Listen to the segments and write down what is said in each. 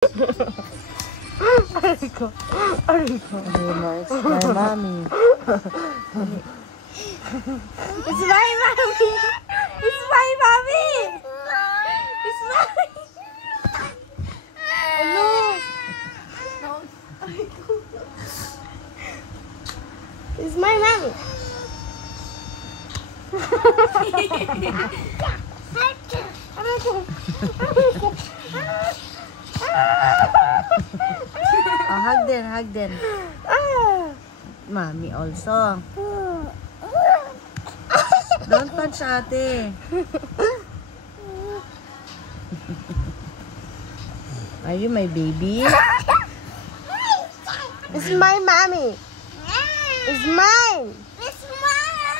Ariko. It's my mommy. It's my mommy. It's my mommy. It's my. Ano? It's my mommy. Oh, hug din. Mommy also. Don't touch ate. Are you my baby? It's my mommy. It's mine. It's mine.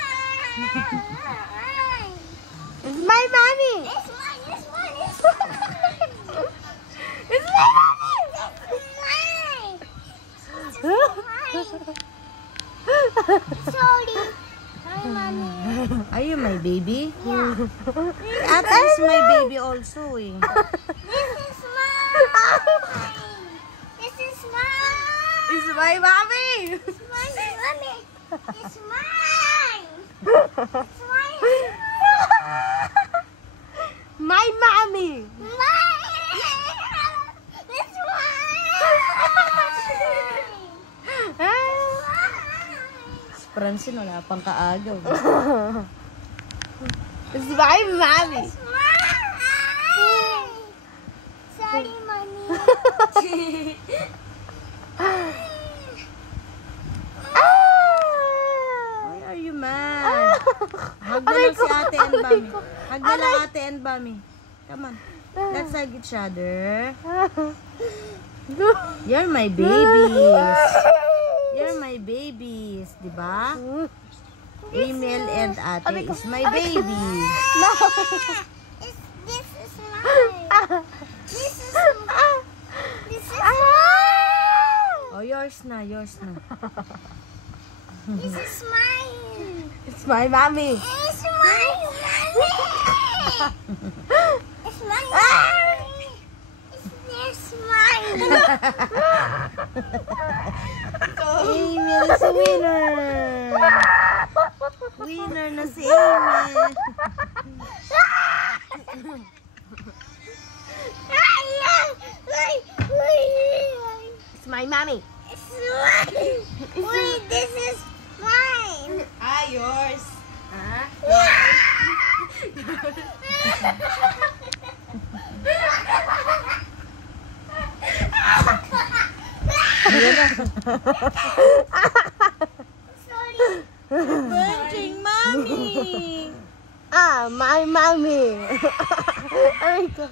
It's my mommy. It's mine. It's mine. It's my mommy. It's mine. Sorry. Hi, mommy. Are you my baby? Yeah. Ate is my baby also eh. This is mine. This is mine. It's my mommy. It's mine, mommy. It's mine. It's mine. My mommy. Mine. It's mine. Francine, wala pang kaagaw. It's my mommy. It's mine. Sorry, mommy. Why are you mad? Hug na lang si ate and mommy. Hug na lang ate and mommy. Come on. Let's hug each other. You're my babies. You're my babies. Diba? Emil and ate is my baby. No. This is mine. This is mine. This is mine. Oh, yours na. Yours na. This is mine. It's my mommy. It's mine, mommy. It's mine. Mommy. It's mine. Emil is a winner. Winner na si Emil. It's my mommy. It's mine. Wait, this is mine. Ah, yours. Sorry. Bunching mommy. My mommy. Ariko.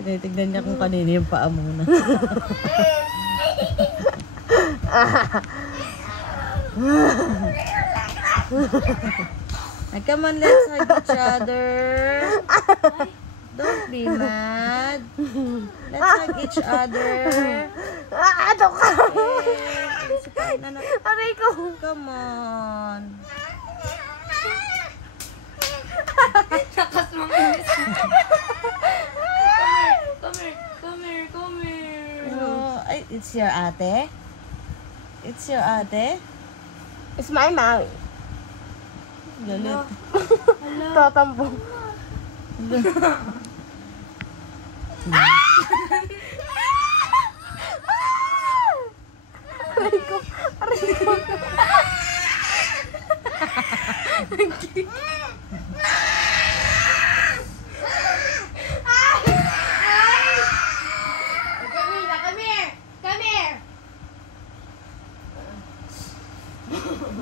Tinitignan niya kung kanina yung paa muna. Come on, let's hug each other. Don't be mad. Let's hug each other. Ano ka? Ariko. Come on. Takas mo miss. Come here. Oh, ay, it's your ate? It's your ate? It's my mommy. Galit. Tatambong. Ariko. Come here.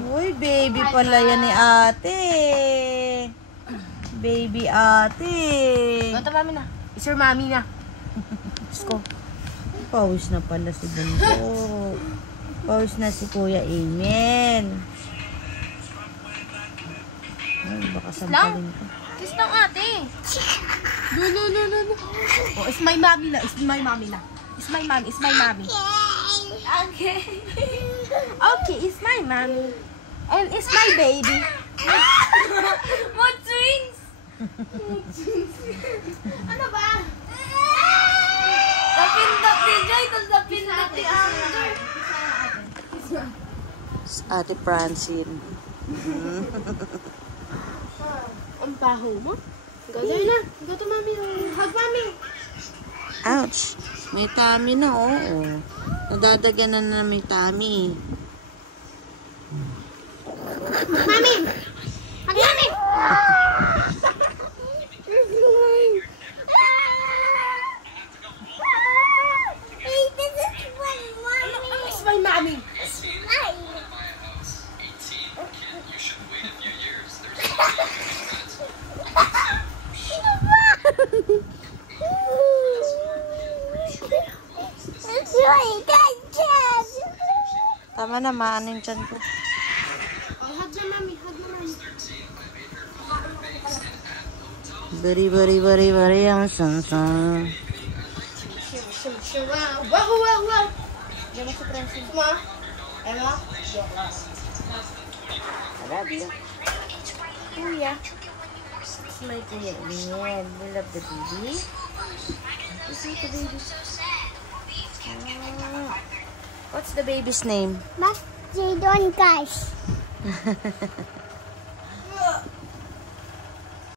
Uy, baby pala yan ni ate. Baby ate. Ito mami na. It's your mommy na. Diyos ko. Pawis na pala si Bunso. Pawis na si Kuya Emil. Ay, baka sampalin ko. Kiss lang ate. No. Oh, it's my mommy na. It's my mommy na. It's my mommy. It's my mommy. Okay. Okay, it's my mommy. And it's my baby. Mood swings! Ano ba? Napindot ni Joy, tapos napindot ni Amber. Ate Francine. Ang baho mo? Go there na. Go to mommy. Hug mommy. Ouch. May tummy na, oo. Nadadaganan na may tummy. Mommy! Hug mommy! Hey, this is my mommy. It's my mommy. Smile. It's really good. Tama na, maanin dyan ko. Oh, hug na mommy. Hug na mommy. Bari ang sansang. Wow, wow, wow. Diyan si Francis. Ma? Emma? Kuya. It's my kuya. Yan. You love the baby? Is it the baby? Ah. What's the baby's name? Mas Jadon guys.